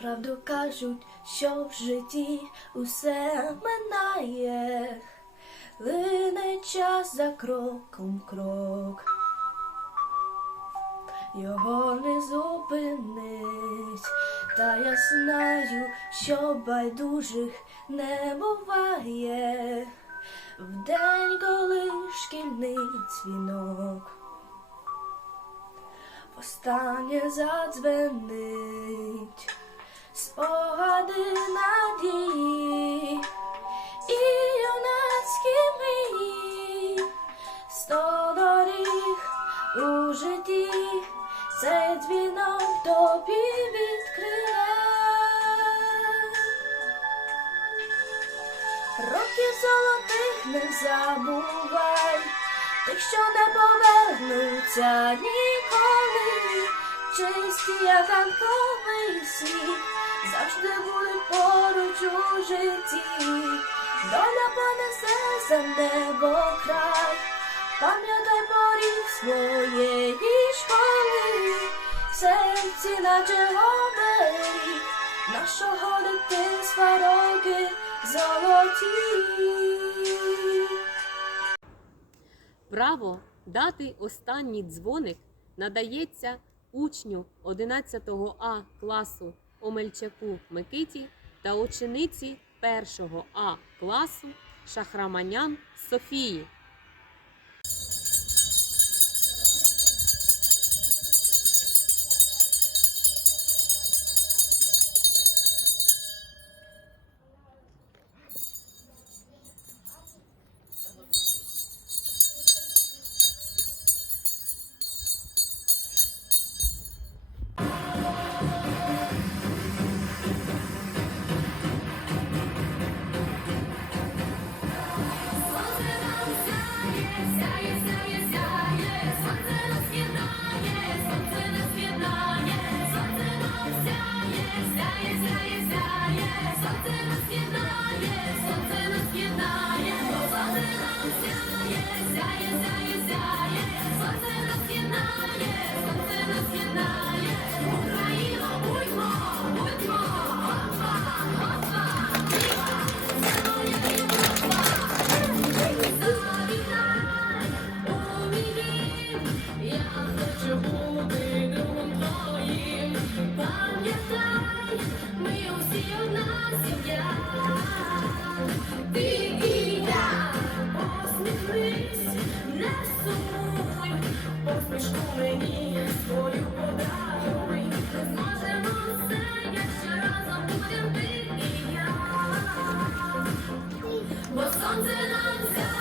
Правду кажуть, що в житті усе минає, лине час за кроком крок, його не зупинить, та я знаю, що байдужих не буває. В день, коли шкільний дзвінок. Останнє задзвенить спогади надії і юнацькі мрії, сто доріг у житті, цей дзвінок тобі відкриє. Років золотих не забувай, тих, що не повернуться ніколи, чисті, як ранковий світ, завжди будуть поруч у житті, доля понесе за небо край, пам'ятай поріг своєї школи, в серці наче оберіг нашого дитинства роки золоті. Право дати останній дзвоник надається учню 11 А класу Омельчаку Микиті та учениці 1 А класу Шахраманян Софії. Yes. сонце нам